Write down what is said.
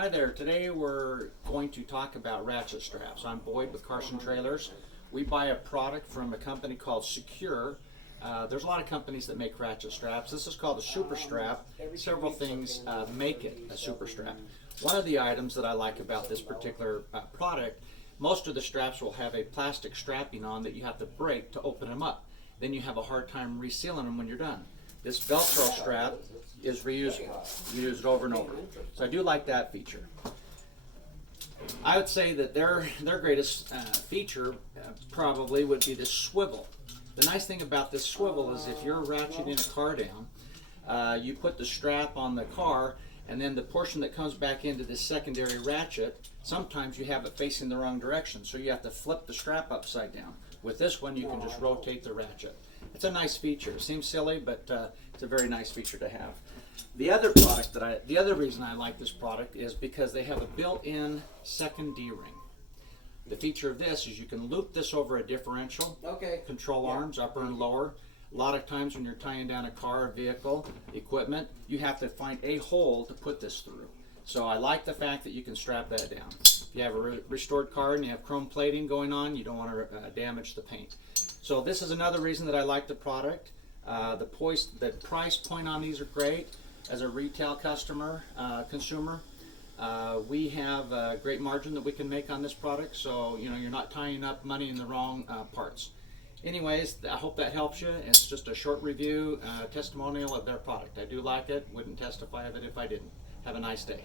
Hi there, today we're going to talk about ratchet straps. I'm Boyd with Carson Trailers. We buy a product from a company called Secure. There's a lot of companies that make ratchet straps. This is called a super strap. Several things make it a super strap. One of the items that I like about this particular product, most of the straps will have a plastic strapping on that you have to break to open them up. Then you have a hard time resealing them when you're done. This Velcro strap is reusable. You use it over and over. So I do like that feature. I would say that their greatest feature probably would be the swivel. The nice thing about this swivel is if you're ratcheting a car down, you put the strap on the car, and then the portion that comes back into this secondary ratchet, sometimes you have it facing the wrong direction, so you have to flip the strap upside down. With this one, you can just rotate the ratchet. It's a nice feature. It seems silly, but it's a very nice feature to have. The other reason I like this product is because they have a built-in second D-ring. The feature of this is you can loop this over a differential, control arms, upper and lower. A lot of times when you're tying down a car, a vehicle, equipment, you have to find a hole to put this through. So I like the fact that you can strap that down. If you have a restored car and you have chrome plating going on, you don't want to damage the paint. So this is another reason that I like the product. The price point on these are great. As a retail consumer, we have a great margin that we can make on this product, so you're not tying up money in the wrong parts. Anyways, I hope that helps you. It's just a short review, testimonial of their product. I do like it. Wouldn't testify of it if I didn't. Have a nice day.